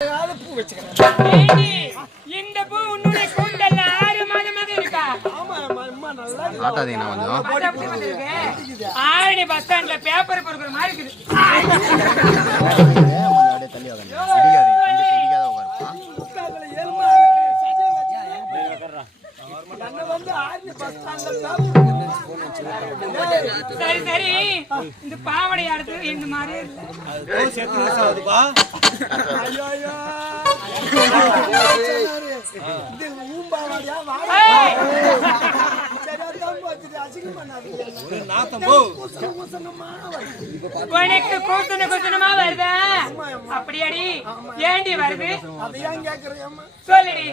பூ வச்சுக்கிறேன். இந்த பூ உன்னுடைய கூந்தல்ல 6 மாதமாக இருக்கா? ஆமா அம்மா நல்லா காட்டாதீங்க கொஞ்சம். ஆரணி பஸ் ஸ்டாண்ட்ல பேப்பர் பொறுக்கிற மாதிரி இருக்குது. தள்ளி இடிக்காத உட்காருப்பா. சரி சரி, இந்த பாவடை அடுத்து இந்த மாதிரி உனக்கு கூசன கூசனமா வருதா? அப்படியாடி? ஏண்டி வருது? சொல்லுடி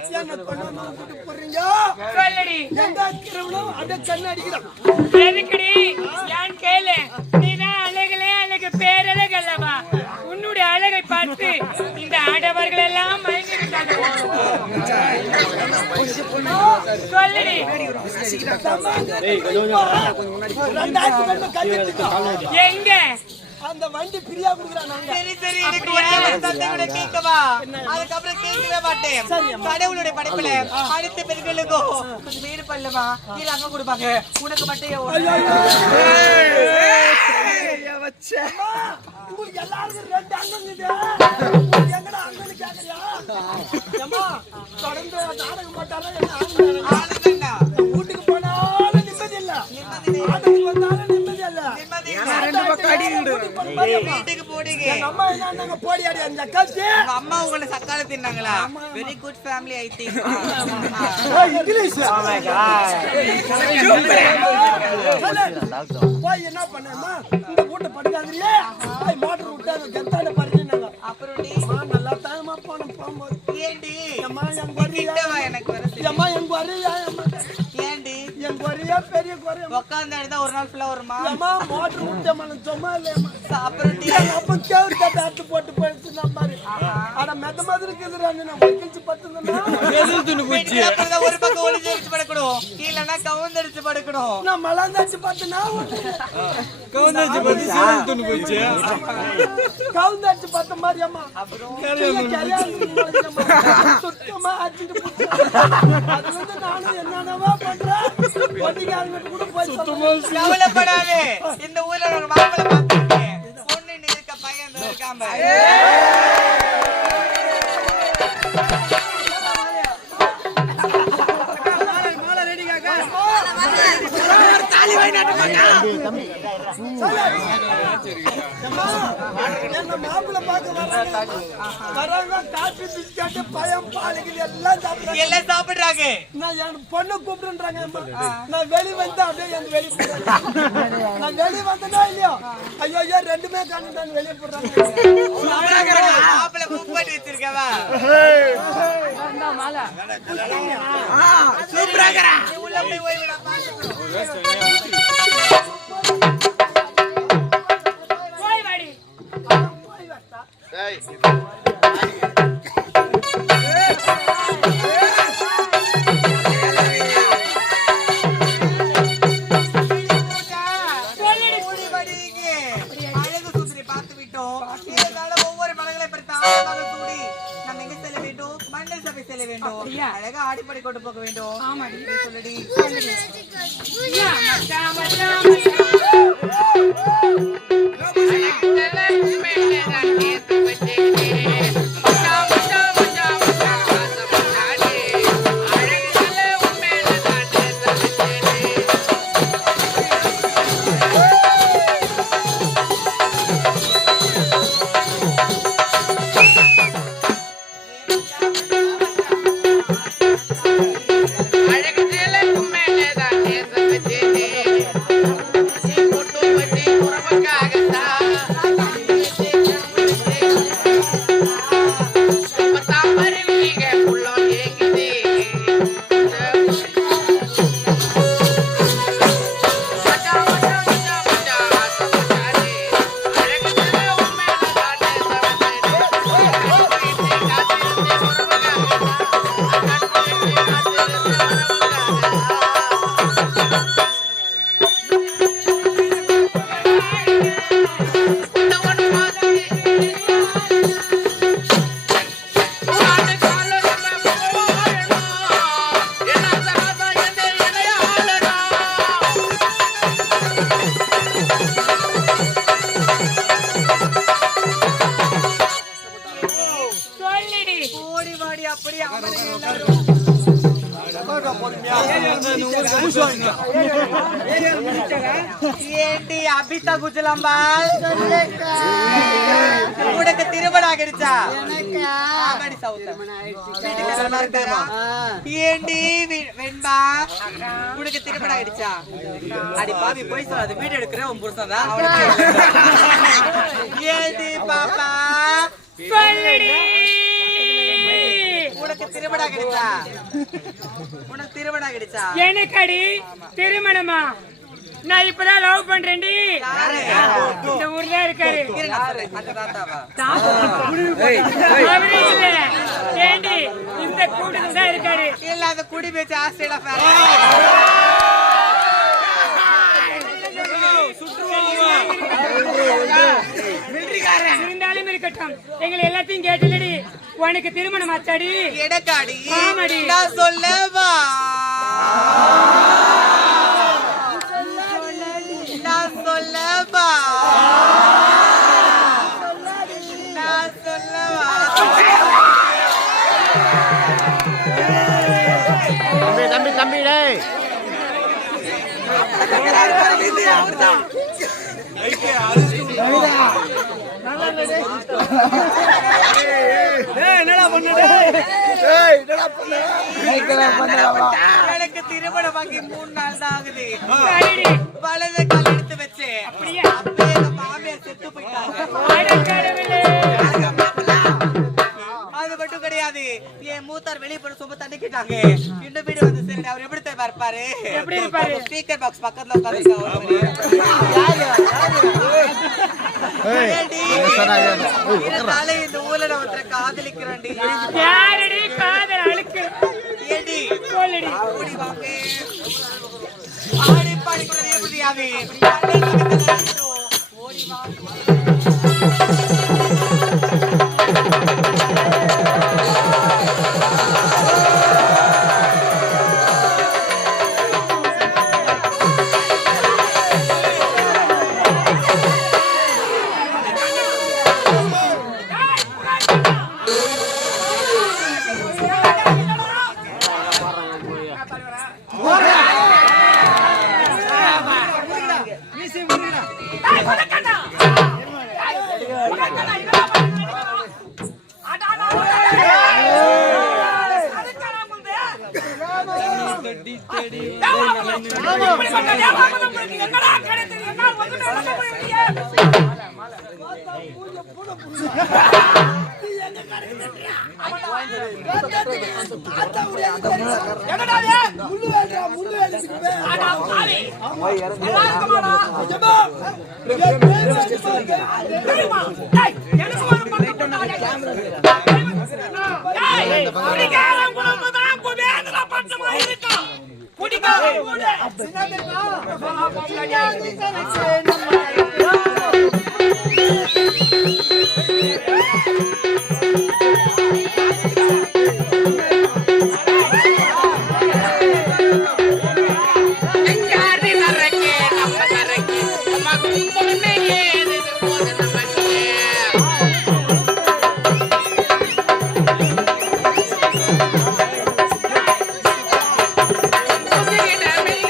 சொல்லுடி. எதுக்குடி? ஏன் கேளு. நீதான் அழகுலே அழகு, பேரழகு அல்லவா? உன்னுடைய அழகை பார்த்து இந்த ஆடவர்கள் எல்லாம் மயங்கி விட்டார்கள். சொல்லுடி. எங்க அந்த வண்டி பிரியா குடுக்குறாங்க. சரி சரி, எனக்கு ஒரே ஒரு சந்தேகத்தை கேட்கவா? அதுக்கப்புறம் கேட்கவே மாட்டேன். கடவுளுடைய படைப்புல அடுத்த பெண்களுக்கும் கொஞ்சம் வீடு பண்ணலமா கீழே அங்க கொடுப்பாங்க, உனக்கு மட்டும் உங்களுக்கு எல்லாருக்கும் 2 அண்ணன் இது. எங்கடா அண்ணன் கேக்குறியா? அம்மா தொடர்ந்து நாடகம் போட்டாலும் என்ன வீட்டுக்கு போனாலும் நிம்மதி இல்ல, நாடகம் வந்தாலும் நிம்மதி இல்ல. வீட்டுக்கு போடுங்க. அம்மா என்ன போடி அடி அந்த கட்சி அம்மா உங்களை சக்கால தின்னாங்களா? Very good family I think. English போய் என்ன பண்ணேம்மா, இந்த வீட்டை படிக்காதீங்களே, போய் மோட்டர் விட்டு அந்த கெத்தாட படிச்சுனாங்க. அப்புறம் நல்லா தானமா போகும்போது ஏண்டி அம்மா என் குறையா எனக்கு வர அம்மா என் குறையா ஏண்டி என் குறையா பெரிய குறையா உட்காந்து அழுதா ஒரு நாள் ஃபுல்லா வருமா? அம்மா மோட்டர் விட்டமான சும்மா இல்லையம்மா. அப்புறம் அப்ப கேவரு கட்ட அட்டு போட்டு போயிடுச்சு நம்பாரு. ஆனா மெத்த மாதிரி இருக்குதுறாங்க. நான் வக்கிச்சு பத்துனா ஒரு பக்கம் ஒளிஞ்சு படுக்கணும், இல்லன்னா கவுந்தடிச்சு படுக்கணும். நான் மலாந்தாச்சு பத்துனா கவுந்தடிச்சு பத்து சீரல் துணி போச்சு. கவுந்தாச்சு பத்த மாதிரி அம்மா. அப்புறம் சுத்தமா அடிச்சுட்டு அதுல இருந்து நானும் என்னென்னவா பண்றேன். ஒட்டிக்காரங்கிட்ட கூட போய் கவலைப்படாதே, இந்த ஊர்ல ஒரு மாப்பிள்ளை பார்த்துருக்கேன். பொண்ணு இருக்க பையன் இருக்காம மாப்பிள்ள பார்க்க வர்றாங்க. காஃபி பிஸ்கட் பழம் பாலுகள் எல்லாம் சாப்பிடுறாங்க. நான் என் பொண்ணு கூப்பிடுன்றாங்க. நான் வெளி வந்து அப்படியே என் வெளியே நான் வெளியே வந்தனா இல்லையோ, ஐயோ ரெண்டுமே காணும் வெளியே போடுறாங்க. மாப்பிள்ளை புக் பண்ணி வச்சிருக்கவா? சூப்பரா உள்ள போய் ஓய்வுடா அழகா ஆடிப்படை கொண்டு போக வேண்டும். சொல்லடி Agata அப்படி அமருங்க எல்லாரும். ஏண்டி அபிதா குஜலம்பாள் உனக்கு திருமணம் ஆகிடுச்சா? ஆமாடி சௌத்தா. வீட்டுக்கு நல்லா இருக்காரா? ஏண்டி வெண்பா உனக்கு திருமணம் ஆகிடுச்சா? அடி பாவி போய் சொல்லாது, வீடு எடுக்கிற உன் புருஷன் தான். ஏண்டி பாப்பா சொல்லுடி. உனக்கு திருமணம் ஆகிடுச்சா? உனக்கு திருமணம் ஆகிடுச்சா? எனக்கடி திருமணமா? நான் இப்பதான் லவ் பண்றேன்டி. இந்த ஊர்ல இருக்காரு. அந்த தாத்தாவா? அவரே இல்ல ஏண்டி இந்த கூட்டத்துல தான் இருக்காரு. இல்ல அந்த குடி பேச்சு ஆஸ்திரேலியா இருந்தாலும் இருக்கட்டும், எங்களை எல்லாத்தையும் கேட்டுலடி. உனக்கு திருமணம் ஆச்சாடி? எடக்காடி ஆமாடி. நான் சொல்லவா? நான் சொல்லவா? நான் சொல்லவா? தம்பி தம்பி டேய் எனக்கு திருமணம் வாங்கி 3 நாள் தான் ஆகுது. சரிடி. வலது கால் எடுத்து வச்சேன். அப்படியா? அப்பவே எங்க மாமியார் செத்து போயிட்டாங்க. அட கடவுளே. அது மட்டும் கிடையாது, என் மூத்தார் வெளியே போய் சும்மா தண்ணிக்கிட்டாங்க. இன்னும் வீடு வந்து சரி அவர் எப்படி தான் இருப்பாரு? எப்படி இருப்பாரு? ஸ்பீக்கர் பாக்ஸ் பக்கத்துல உட்கார்ந்து இந்த ஊர்ல நான் ஒருத்தரை காதலிக்கிறேன்டி. யாரடி காதல் அழுக்கு? ஏடி சொல்லுடி. ஓடி வாங்க. ஆடி பாடி கூட எப்படியாவே ஓடி வாங்க.